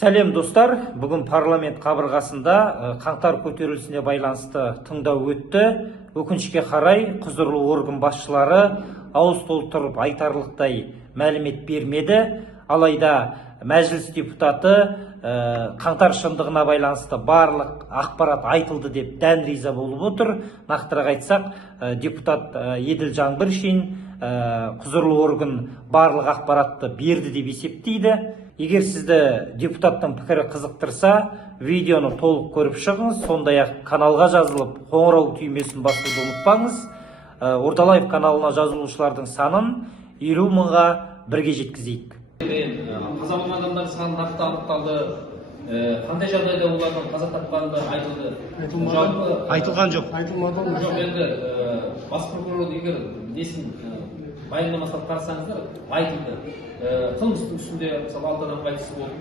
Сәлем достар, бүгін парламент қабырғасында қаңтар көтерілісіне байланысты тыңдау өтті. Өкінішке қарай құзырлы орган басшылары ауыз толтырып айтарлықтай мәлімет бермеді. Алайда мәжіліс депутаты қаңтар шындығына байланысты барлық ақпарат айтылды деп дән риза болып отыр. Нақтырақ айтсақ, депутат Еділ Жаңбыршин құзырлы орган барлық ақпаратты берді деп есептейді. Егер сізді депутаттың пікірі қызықтырса, видеоны толық көріп шығыңыз, сондай-ақ каналға жазылып, қоңырау түймесін басуды ұмытпаңыз. Ордалаев каналына жазылушылардың санын 50 мыңға бірге жеткізейік. Қаза болған адамдар саны нақты анықталды. Қандай жағдайда олардың қаза тапқаны айтылды? Айтылған жоқ. Жоқ, енді бас прокурор егер несін баяндамасына қарасаңыздар, айтылды. Қылмыстың үстінде мысалы 6 адам қайтыс болды.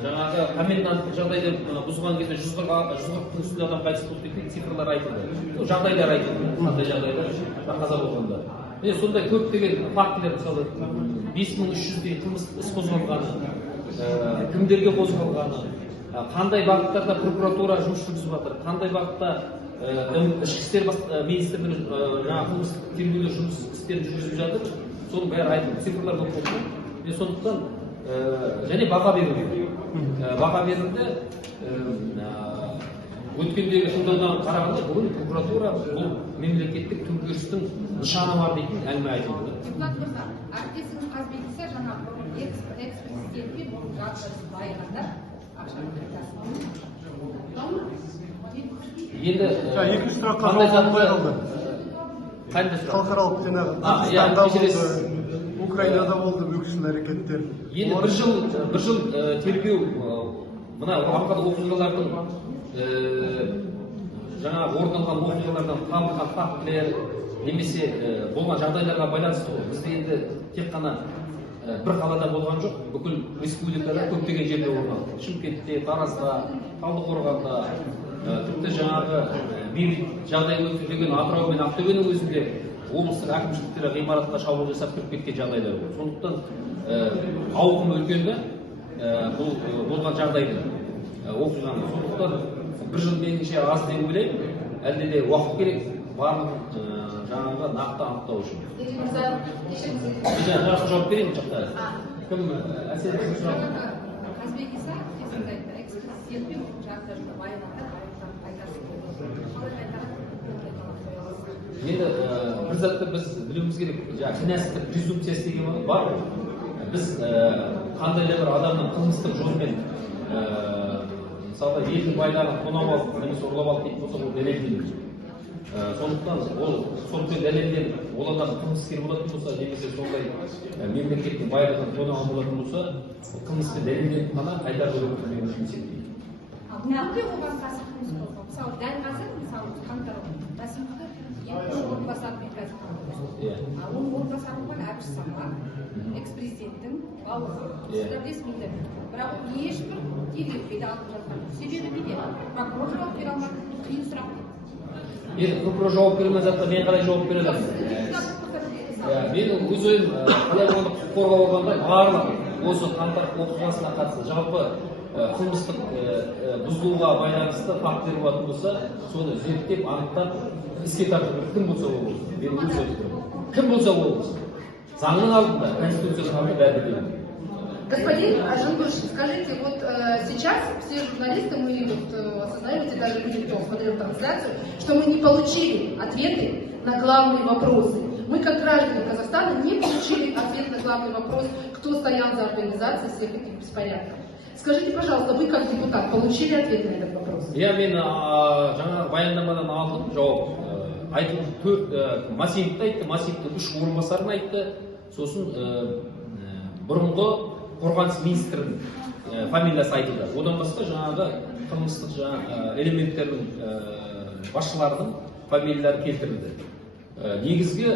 Жаңағы коменданттық жағдайды бұзған кезде 140-тың үстінде адам қайтыс болды деген цифрлар айтылды. Жағдайлар айтылды. Қандай жағдайда қаза болғанда. Сондай көптеген фактілер, мысалы 5300-дей қылмыстық іс қозғалғаны, кімдерге қозғалғаны, қандай бағыттарда прокуратура жұмыс жүргізіп жатыр, қандай бағытта ішкі істер министрлігі қылмыстық тергеулер жұмыс істерін жүргізіп жатыр, соның бәрі айтылды, цифрлар көп болды. Сондықтан және баға берілді. Баға берілді. Өткендегі тыңдаудан қарағанда бүгін прокуратура бұл мемлекеттік төңкерістің нышаны бар дейтін әңгіме айтылды. Депутат болса, әріптесіңіз Қазбек ise жаңа экс-президентке бұл жағдайды баяғанда ақшаны енді екінші сұраққа жауап қойылды. Халықаралық Қазақстанда болды, Украинада болды өкшіл әрекеттер. Енді бір жыл тергеу мына арқада оқиғалардың жаңа орын алған оқиғалардан табылған фактілер немесе болған жағдайларға байланысты ғой. Бізде енді тек қана бір қалада болған жоқ, бүкіл республикада көптеген жерде болған. Шымкентте, Таразда, Талдықорғанда, тіпті жаңағы бейбіт жағдай өтті деген Атырау мен Ақтөбенің өзінде облыстық әкімшіліктері ғимаратқа шабуыл жасап кіріп кеткен жағдайлар бар. Сондықтан ауқымы үлкенді бұл болған жағдайды оқиғаны. Сондықтан бір жыл меніңше аз деп ойлаймын, әлде де уақыт керек барлық жаңағы нақты анықтау үшін. Жақсы жауап берейін жақта. Кім әсер ететін сұрақ? Қазбек ise кезінде экс-президентпен жағдайды баяғанда енді бір затты біз білуіміз керек, кінәсіздік презумпциясы деген бар ғой. Біз қандай да бір адамның қылмыстық жолмен мысалы елдің байларын тонап алып немесе ұрлап алып дейтін болса, ол дәлелденеді. Сондықтан ол сонымен дәлелденіп, ол адам қылмыскер болатын болса, немесе сондай мемлекеттің байлығын тонап болатын болса, қылмыспен дәлелденіп қана қайтарып беру деген есептеймін. Неге оған қарсы қылмыс болған? Мысалы, дәл қазір, мысалы, қаңтар Расимовты орынбасарымен қазір. Оның орынбасары болған Әбіш Самат, экс-президенттің бауыры. Сіздер білесіздер. Бірақ ешбір тергеуге де алып жатқан. Себебі неде? Прокурор жауап бере алмады. Қиын сұрақ. Енді прокурор жауап бермей жатса, мен қалай жауап бере аламын? Мен өз ойым қалай болғанда құқық қорғау органдар барлық осы қаңтар оқиғасына қатысты жалпы қылмыстық бұзылуға байланысты фактілер болатын болса, соны зерттеп, анықтап, іске тартып кім болса ол болсын. Мен өз ойым. Кім болса ол болсын. Заңның алдында, конституцияның алдында бәрі бірдей. Господин Жаңбыршин, скажите, вот сейчас все журналисты, мы вот осознаете, даже люди, кто смотрел трансляцию, что мы не получили ответы на главные вопросы. Мы, как граждане Казахстана, не получили ответ на главный вопрос, кто стоял за организацией всех этих беспорядков. Скажите, пожалуйста, вы как депутат получили ответ на этот вопрос? Мен жаңа баяндамадан алдым жауап. Айтылды, Масимовты айтты, Масимовты 3 орынбасарын айтты. Сосын бұрынғы қорғаныс министрінің фамилиясы айтылды. Одан басқа жаңағы қылмыстық элементтердің басшыларының фамилиялары келтірілді. Негізгі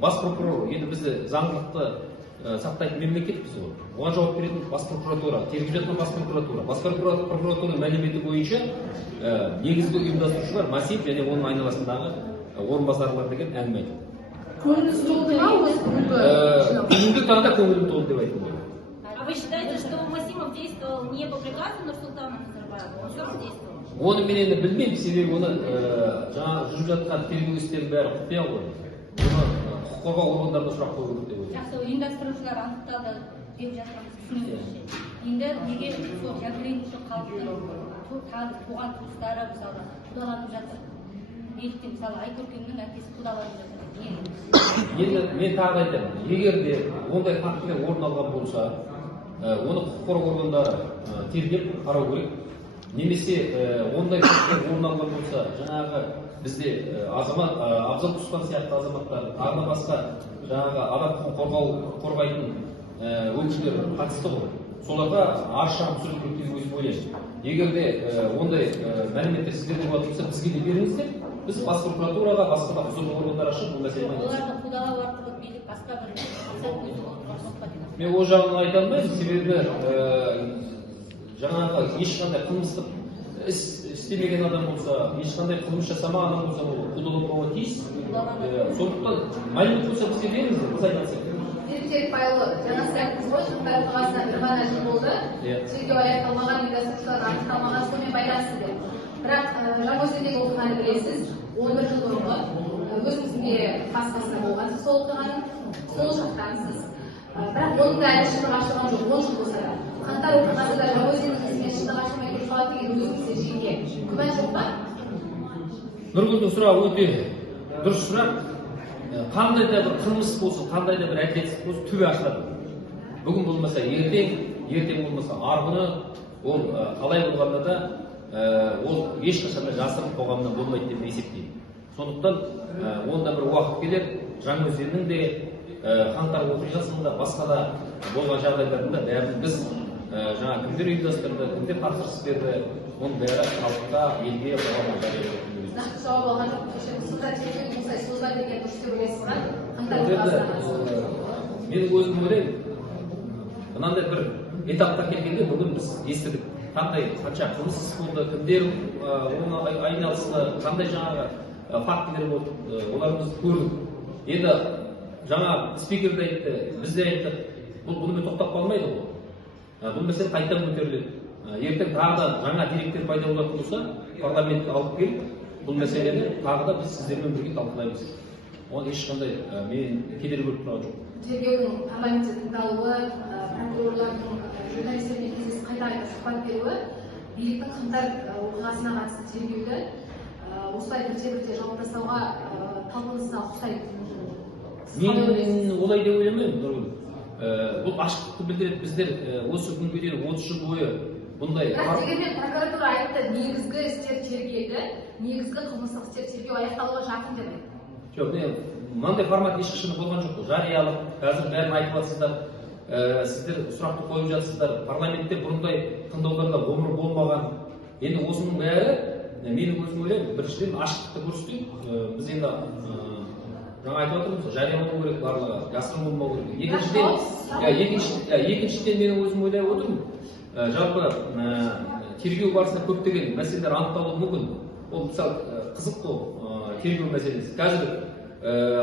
бас прокурор, енді бізді заңдылықты сақтайтын мемлекетпіз ғой. Оған жауап беретін бас прокуратура, тергеп жатқан бас прокуратура. Бас прокуратураның мәліметі бойынша негізгі ұйымдастырушылар Масимов және оның айналасындағы орынбасарлар деген әңгіме айтылды. Көңіліңіз толды ма осы бүгінгі таңда көңілім толды деп айтылды. А вы считаете, что Масимов действовал не по приказу Нурсултана Назарбаева он все действовал. Оны мен енді білмеймін, себебі оны жаңағы жүріп жатқан тергеу істерінің бәрі құпия ғой. Оны құқық қорғау органдарына сұрақ қою керек деп ойлаймын. Жақсы, ұйымдастырушылар анықталды деп жатырмыз түсінуімізше. Енді неге сол жәбірленуші халықтың туған туыстары мысалы қудаланып жатыр? Неліктен мысалы Айкөркемнің әкесі қудаланып жатыр? Енді мен тағы да айтамын, егер де ондай фактілер орын алған болса, оны құқық қорғау органдары тергеп қарау керек. Немесе ондай фактілер орын алған болса, жаңағы бізде Абзал Құспан сияқты азаматтар, тағы басқа жаңағы адам құқығын қорғайтын өкілдер қатысты ғой. Соларға аш-шағым түсіру керек деп өзім ойлаймын. Егер де ондай мәліметтер сіздерде болатын болса, бізге де беріңіздер. Біз бас прокуратураға, басқа да құзырлы органдар ашып бұл мәселені оларды қудалау арқылы билік басқа бір мен ол жағын айта алмаймын, себебі жаңағы ешқандай қылмыстық іс істемеген адам болса, ешқандай қылмыс жасамаған адам болса, ол қудаланбауға тиіс. Сондықтан мәлімет болса бізге беріңіздер, біз айтасақ. Серікбайұлы, жаңа сіз айттыңыз ғой, Шыңғай оқиғасына бір ғана жыл болды. Тергеу аяқталмаған, ұйымдастырушылар анықталмаған, сонымен байланысты деп. Бірақ Жаңаөзендегі оқиғаны білесіз, 11 жыл бұрынғы, өзіңіздің де қас-қасында болғансыз сол оқиғаның, сол жақтансыз. Бірақ оның да әлі шындық ашылған жоқ, 10 жыл болса да. Қаңтар оқиғасы да Жаңаөзеннің ісіне шындық ашылмай кетіп қалады деген өзіңізде жеке күмән жоқ па? Нұргүлдің сұрағы өте дұрыс сұрақ. Қандай да бір қылмыс болсын, қандай да бір әділетсіздік болсын, түбі ашылады. Бүгін болмаса ертең болмаса арғыны, ол қалай болғанда да ол ешқашан да жасырын қоғамнан болмайды деп есептеймін. Сондықтан онда бір уақыт келер, Жаңаөзеннің де қаңтар оқиғасының да басқа да болған жағдайларында бәрін біз жаңа кімдер ұйымдастырды, кімдер тапсырыс берді, оның бәрі халыққа, елге, қоғамға жарияланады. Нақты жауап алған жоқ, сізді тергеу болса созбай деген дұрыс деп ойлайсыз ба? Қаңтар оқиғасына мен өзім ойлаймын, мынандай бір этапқа келгенде бүгін біз естідік. Қанша қылмыс болды, кімдер оны айналысты, қандай жаңағы фактілер болды, оларымыз көрдік. Енді жаңа спикер де айтты, біз де айттық, бұнымен тоқтап қалмайды ғой. Бұл мәселе қайтадан көтеріледі. Ертең тағы да жаңа деректер пайда болатын болса, парламентке алып келіп, бұл мәселені тағы да біз сіздермен бірге талқылаймыз. Оған ешқандай мен кедергі көріп тұрған жоқ. Тергеудің парламентте тыңдалуы, прокурорлардың журналистермен кездесіп қайта сұхбат беруі, биліктің қаңтар оқиғасына қатысты тергеуді осылай бірте-бірте жауып тастауға талпынысына ұқсайды. Мен олай деп ойламаймын, Нұргүл. Бұл ашықтықты білдіреді. Біздер осы күнге дейін 30 жыл бойы бұндай... Дегенмен прокуратура айтты, негізгі істер тергелді, негізгі қылмыстық істер тергеу аяқталуға жақын деді. Жоқ, мынандай формат ешқашан болған жоқ. Жариялық, қазір бәрін айтып жатсыздар, сіздер сұрақты қойып жатсыздар. Парламентте бұрындай тыңдауларда ғұмыр болмаған. Енді осының бәрі, менің өзім ойлаймын, біріншіден ашықтықты көрсетейік. Біз енді жаңа айтып отырмыз, жариялау керек барлығы, жасырын болмау керек. Екіншіден менің өзім ойлай отырмын. Жалпы тергеу барысында көптеген мәселелер анықталуы мүмкін. Ол мысалы қызық қой тергеу мәселесі. Қазір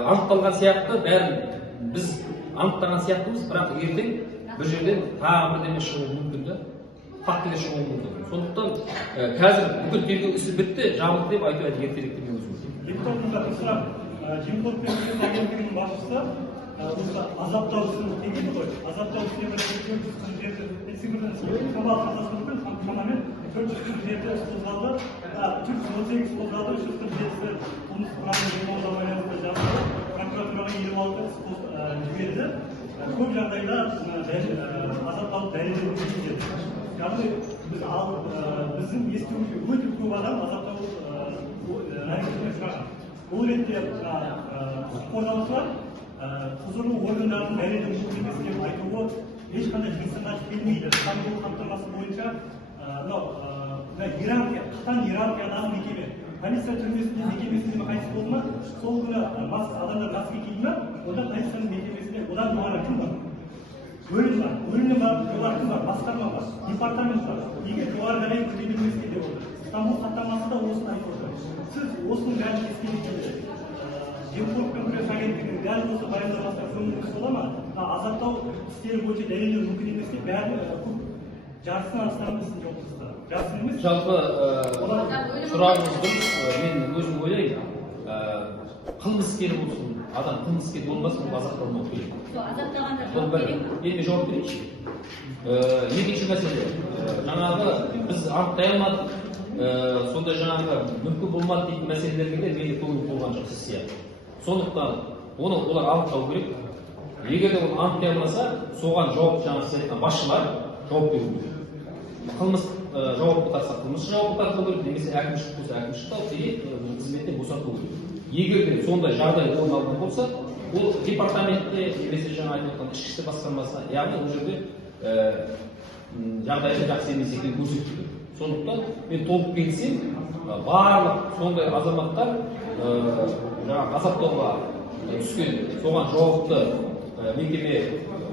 анықталған сияқты бәрін біз анықтаған сияқтымыз, бірақ ертең бір жерден тағы бірдеме шығуы мүмкін да, фактілер шығуы мүмкін. Сондықтан қазір бүкіл тергеу ісі бітті, жабылды деп айтып ертерек деп мен өзім ойлаймын. Жемқорлықпен күрес агенттігінің басшысы осы азаптау ісін деген ғой. Азаптау ісіне бір 447 шамамен 447 іс қозғалды, 418 қозғалды, 347 қылмыс құрамы болмауына байланысты жабылды, прокуратураға 26 іс жіберді. Көп жағдайда азаптауды дәлелдеуге жетеді. Яғни біздің естуімізде өте көп адам азаптау әрекетіне ұшыраған. Бұл ретте құқық қорғаушылар құзырлы органдардың дәлелдеу мүмкін емес деп айтуы ешқандай нысанға келмейді. Заңдылық қамтамасы бойынша қатаң иерархиядағы мекеме. Полиция түрмесінде мекемесінде қайтыс болды ма, сол күні адамдар маске киді ма, онда полицияның мекемесінде одан жоғары кім бар? Бөлім бар, бөлімнен бар, жоғары кім бар, басқарма бар, департамент бар. Егер жоғары қарай көтере бермеске деп отыр. Стамбул хаттамасы да осыны айтып отыр. Сіз осының бәрін ескерткенде жемқорлықпен күрес агенттігінің дәл осы баяндамасына көңіліңіз бола ма? Азаптау істері бойынша дәлелдеу мүмкін емес деп бәрі жартысынан астам істі жоқсыздар. Жартысы емес. Жалпы сұрағыңыздың мен өзім ойлаймын, қылмыскер болсын, адам қылмыскер болмасын, ол азапталмау керек. азаптағанда Бұл жауап бір, берейін. енді жауап берейінші. Екінші мәселе, жаңағы біз анықтай алмадық, сонда жаңағы мүмкін болмады дейтін мәселелерге де менде көңіл болған жоқ сіз сияқты. Сондықтан оны олар анықтау керек. Егер де ол анықтай алмаса, соған жауап жаңағы сіз айтқан басшылар жауап беру керек. Қылмыс жауапқа тартса қылмыс жауапқа тарту керек, немесе әкімшілік болса әкімшілік қызметтен босату керек. Егер де сондай жағдай орын алған болса, ол департаментте немесе жаңа айтып отқан ішкі істер басқармасына, яғни ол жерде жағдайы жақсы емес екенін көрсету керек. Сондықтан мен толық келісемін, барлық сондай азаматтар жаңағы азаптауға түскен соған жауапты мекеме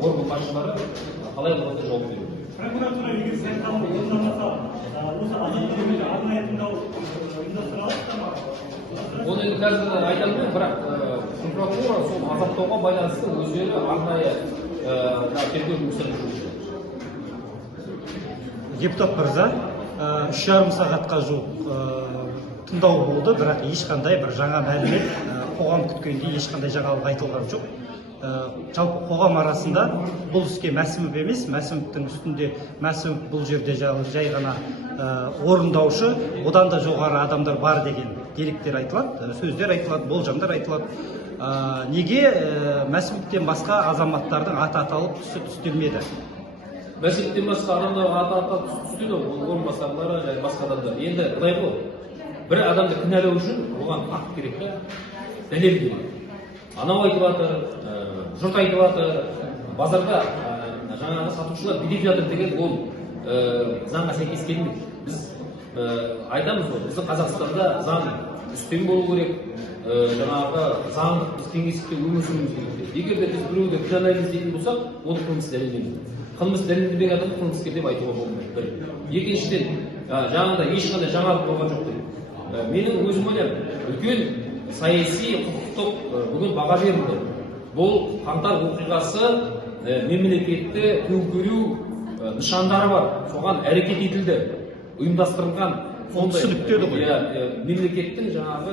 орган басшылары қалай болады жауап беру. Прокуратура егер заңнаманы орындамаса, осы азаматтармен арнайы тыңдау ұйымдастыра аласыздар ма? Оны енді қазір айта алмаймын, бірақ прокуратура сол азаптауға байланысты өздері арнайы тергеу жұмыстарын жүргізеді. Депутат мырза, 3,5 сағатқа жуық тыңдау болды, бірақ ешқандай бір жаңа мәлімет қоғам күткендей ешқандай жаңалық айтылған жоқ. Жалпы қоғам арасында бұл іске Мәсімов емес, Мәсімовтің үстінде Мәсімов бұл жерде жай ғана орындаушы, одан да жоғары адамдар бар деген деректер айтылады, сөздер айтылады, болжамдар айтылады. Неге Мәсімовтен басқа азаматтардың аты аталып түстелмеді? Мәсімовтен басқа адамдар аты түстелді, ол орынбасарлары және басқа адамдар. Енді былай ғой, бір адамды кінәлау үшін оған факт керек, дәлел керек. Анау айтып жатыр, жұрт айтып жатыр, базарда жаңағы сатушылар билеп жатыр деген ол заңға сәйкес келмейді. Біз айтамыз ғой, біздің Қазақстанда заң үстем болу керек, жаңағы заңдық біз кеңістікте өмір сүруіміз керек. Егер де біз біреуді кінәлаймыз дейтін болсақ, ол қылмыс дәлелденеді. Қылмыс дәлелденбеген адамды қылмыскер деп айтуға болмайды. Бір. Екіншіден, жаңағыда ешқандай жаңалық болған жоқ деп. Менің өзім ойлаймын, үлкен саяси, құқықтық бүгін баға берілді. Бұл қаңтар оқиғасы мемлекетті төңкеру нышандары бар. Соған әрекет етілді, ұйымдастырылған. Түсініктеді ғой. Мемлекеттің жаңағы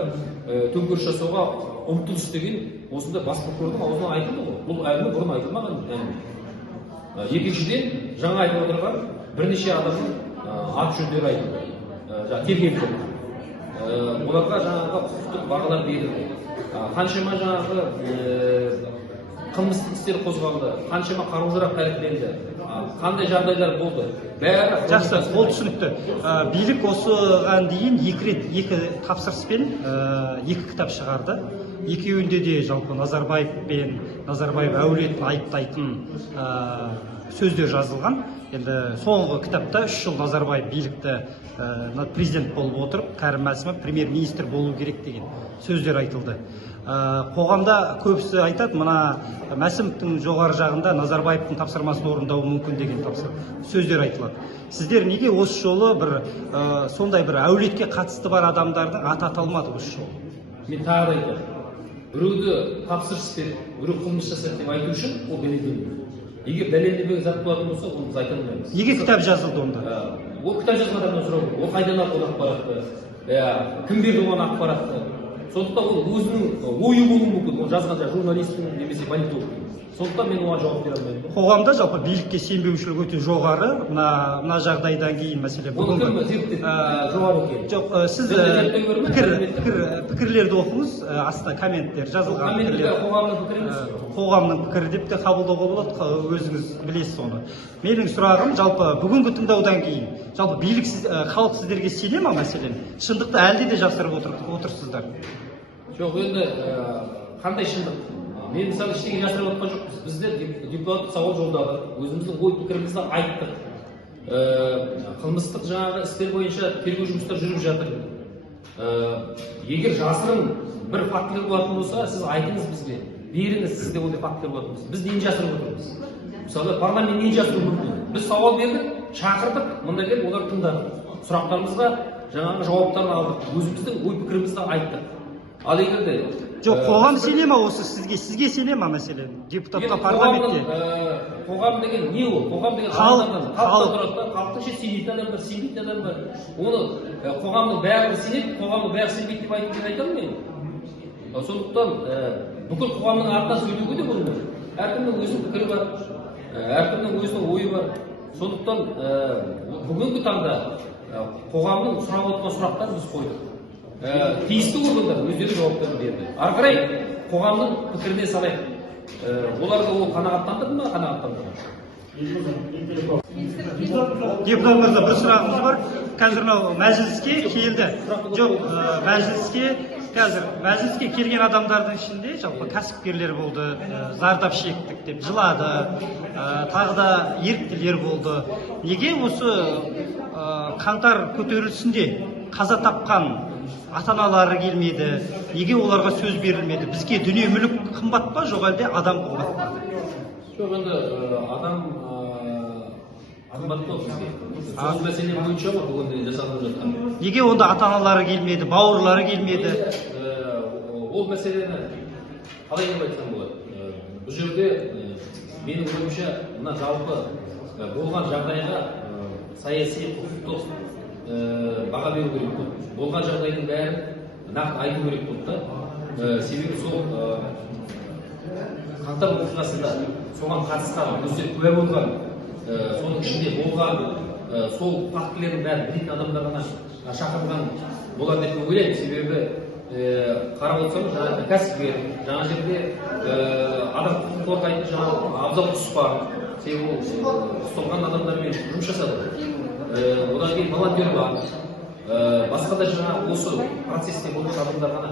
төңкеріс жасауға ұмтылыс деген осындай бас прокурордың аузынан айтылды ғой. Бұл әңгіме бұрын айтылмаған әңгіме. Екіншіден, жаңа айтып отырған бірнеше адамның аты жөндері айтылды. Тергелді. Оларға жаңағы құқықтық бағалар берілді. Қаншама жаңағы қылмыстық істер қозғалды, қаншама қару-жарақ тәркіленді, қандай жағдайлар болды. Бәрі жақсы, ол түсінікті. Билік осыған дейін екі тапсырыспен екі кітап шығарды. Екеуінде де жалпы Назарбаев пен Назарбаев әулетін айыптайтын сөздер жазылған. Енді соңғы кітапта 3 жыл Назарбаев билікті президент болып отырып, Кәрім Мәсімов премьер-министр болу керек деген сөздер айтылды. Қоғамда көбісі айтады, мына Мәсімовтің жоғары жағында Назарбаевтың тапсырмасын орындауы мүмкін деген сөздер айтылады. Сіздер неге осы жолы сондай бір әулетке қатысты бар адамдардың аты аталмады осы жолы? Мен тағы да айтамын. Біреуді тапсырыс беріп, біреу қылмыс жасады деп айту үшін ол дәлелденбейді. Егер дәлелденбеген зат болатын болса, оны біз айта алмаймыз. Неге кітап жазылды онда? Ол кітап жазған адамнан сұрау керек. Ол қайдан алды ол ақпаратты? Кім берді оған ақпаратты? Сондықтан ол өзінің ойы болуы мүмкін. Ол жазған журналистің немесе политологтың. Сондықтан мен оған жауап бере алмаймын. Қоғамда жалпы билікке сенбеушілік өте жоғары. Мына жағдайдан кейін мәселе жоғары екен. Жоқ, сіз пікірлерді оқыңыз, астына комменттер жазылған. Қоғамның пікірі емес. Қоғамның пікірі деп те қабылдауға болады, өзіңіз білесіз оны. Менің сұрағым, жалпы бүгінгі тыңдаудан кейін, жалпы билік халық сіздерге сене ме мәселен? Шындықты әлде де жасырып отырсыздар? Жоқ, енді қандай шындық? Мен мысалы ештеңе жасырып отқан жоқпыз. Біздер депутаттық сауал жолдадық, өзіміздің ой пікірімізді айттық. Қылмыстық жаңағы істер бойынша тергеу жұмыстар жүріп жатыр. Егер жасырын бір фактілер болатын болса, сіз айтыңыз бізге. Беріңіз сізде ондай фактілер болатын болса. Біз нені жасырып отырмыз? Мысалы, парламент нені жасыру мүмкін? Біз сауал бердік, шақырдық, мында келіп олар тыңдады. Сұрақтарымызға жаңағы жауаптарын алдық. Өзіміздің ой пікірімізді айттық. ал егер де Жоқ, қоғам сене ма осы сізге сене ма мәселен? Депутатқа, парламентке? қоғам деген не ол? Қоғам деген Халық тұрады да, халықтың ішінде сенетін адам бар, сенбейтін адам бар. Оны қоғамның бәрі сенеді, қоғамның бәрі сенбейді деп айтамын мен. Сондықтан бүкіл қоғамның атынан сөйлеуге де болмайды. Әркімнің өзінің пікірі бар, әркімнің өзінің ойы бар. Сондықтан бүгінгі таңда қоғамның сұрап отырған сұрақтарын біз қойдық. Тиісті органдар өздері жауаптарын берді. Ары қарай қоғамның пікіріне салайық. Оларды ол қанағаттандырды ма, қанағаттандырды. Депутат мырза, бір сұрағымыз бар. Қазір мынау мәжіліске келді. Жоқ, мәжіліске келген адамдардың ішінде жалпы кәсіпкерлер болды, зардап шектік деп жылады, тағы да еріктілер болды. Неге осы қаңтар көтерілісінде қаза тапқан ата-аналары келмеді? Неге оларға сөз берілмеді? Бізге дүние мүлік қымбат па, жоқ әлде адам қымбат па? Жоқ, енді адам қымбат па бізге? Сол мәселе бойынша ма бүгін жасалып жатқан? Неге онда ата-аналары келмеді, бауырлары келмеді? Ол мәселені қалай деп айтсам болады? Бұл жерде менің ойымша мына жалпы болған жағдайға саяси, құқықтық баға беру керек болды. Болған жағдайдың бәрін нақты айту керек болды да. Себебі сол қаңтар оқиғасында соған қатысқан, өздері куә болған, соның ішінде болған, сол фактілердің бәрін білетін адамдар ғана шақырылған болады деп ойлаймын. Себебі қарап отырсаңыз, жаңағы кәсіпкер, жаңа жерде адам құқығын қорғайтын жаңағы абзал Құспан, себебі ұсталған адамдармен жұмыс жасады. Одан кейін волонтер бар, басқа да жаңа осы процесте болған адамдар ғана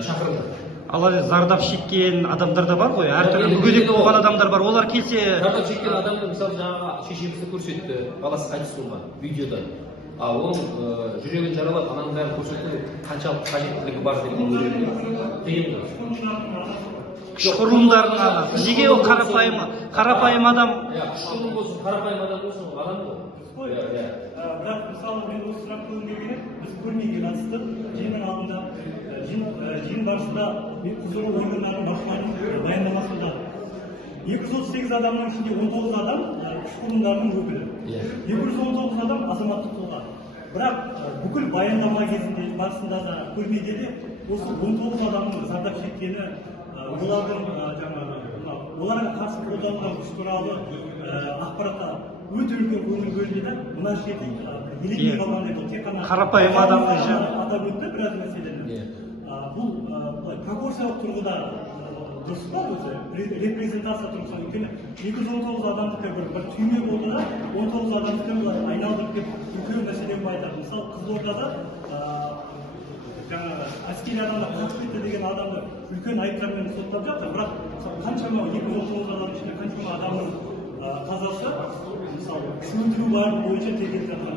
шақырылды. Ал зардап шеккен адамдар да бар ғой, әртүрлі мүгедек болған адамдар бар. Олар келсе, зардап шеккен адамды мысалы жаңағы шешемізді көрсетті, баласы қайтыс болған видеода. Ал оның жүрегін жаралап, ананың бәрін көрсету қаншалықты қажеттілігі бар деп ойлаймын. күш құрылымдарының анасы. Неге ол қарапайым адам? Күш құрылым болсын, қарапайым адам болсын, адам ғой. Бірақ мысалы мен осы сұрақ көңілге біз көрмеге қатысты жиынның алдында жиын барысында құзырлы органдардың басшыларының баяндамасында 238 адамның ішінде 19 адам күш құрылымдарының өкілі, 219 адам азаматтық тұлға. Бірақ бүкіл баяндама кезінде барысында да көрмеде де осы 19 адамның зардап шеккені, оларға қарсы қолданылған күш туралы ақпаратқа өте үлкен көңіл бөлінеді. Мына жерде елеңдей қалғандай бұл тек қана қарапайым адамды атап өтті біраз мәселені. Бұл пропорциялық тұрғыда дұрыс па өзі? Репрезентация тұрғысынан, өйткені 219 адамдікі бір түйме болды да, 19 адамдікі олар айналдырып деп үлкен мәселе айтады. Мысалы Қызылордада жаңағы әскери адамдар қашып кетті деген адамды үлкен айыптармен соттап жатыр, бірақ қаншама 219 адам ішінде қаншама адамның қазасы мысалы сөндіру бары бойынша тергеліп жатқан.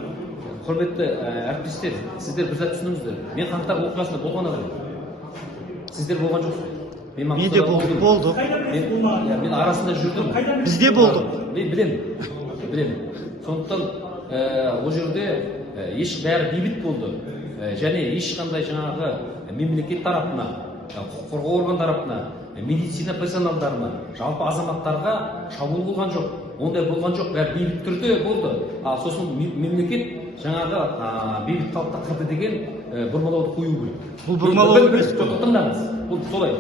Құрметті әріптестер, сіздер бір зат түсініңіздер. Мен қаңтар оқиғасында болған адаммын. Сіздер болған жоқсыздар. Менде болды. Мен арасында жүрдім. Бізде болды. Мен білемін. Сондықтан ол жерде бәрі бейбіт болды. Және ешқандай жаңағы мемлекет тарапына, құқық қорғау орган тарапына, медицина персоналдарына, жалпы азаматтарға шабуыл болған жоқ. Ондай болған жоқ, бәрі бейбіт түрде болды. Ал сосын мемлекет жаңағы бейбіт халықта қырды деген бұрмалауды қою керек. Бұл бұрмалау емес. Тыңдаңыз. Бұл солай.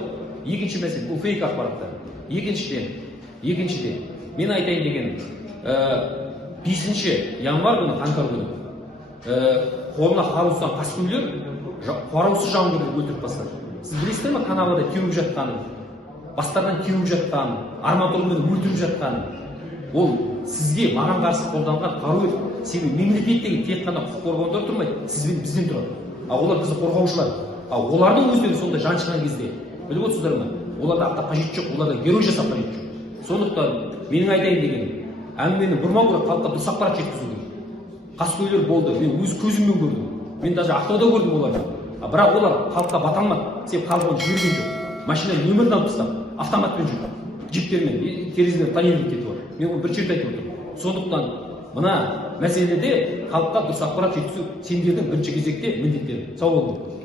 Екінші мәселе, бұл фейк ақпараттар. Екіншіден, мен айтайын дегенім, 5 январь күні қаңтар күні қолына қарусыздан қаскөйлер қарусыз жауынгерді өлтіріп тастады. Сіз білесіздер ме Канавада теуіп жатқанын, бастарынан теуіп жатқанын, арматурамен өлтіріп жатқанын? Ол сізге, маған қарсы қолданған қару еді. Себебі мемлекеттегі тек қана құқық қорғаушылар тұрмайды, сізбен бізден тұрады. Ал олар бізді қорғаушылар. Ал олардың өздері сондай жан шыған кезде, біліп отырсыздар ма? Оларда ата қажет жоқ, оларда герой жасап қажет жоқ. Сондықтан менің айтайын дегенім, әңгімені бұрмау керек, халыққа дұрыс ақпарат жеткізу керек. Қаскөйлер болды, мен өз көзіммен көрдім. Мен даже ақтауда көрдім оларды. Бірақ олар халыққа бата алмады, себебі халық оны жіберген жоқ. Машина нөмірін алып тастап, автоматпен жүрді, джиптермен, терезеден тонирленіп кетіп отыр. Мен оны бір жерде айтып отырмын. Сондықтан мына мәселеде халыққа дұрыс ақпарат жеткізу сендердің бірінші кезекте міндеттерің. Сау болыңдар.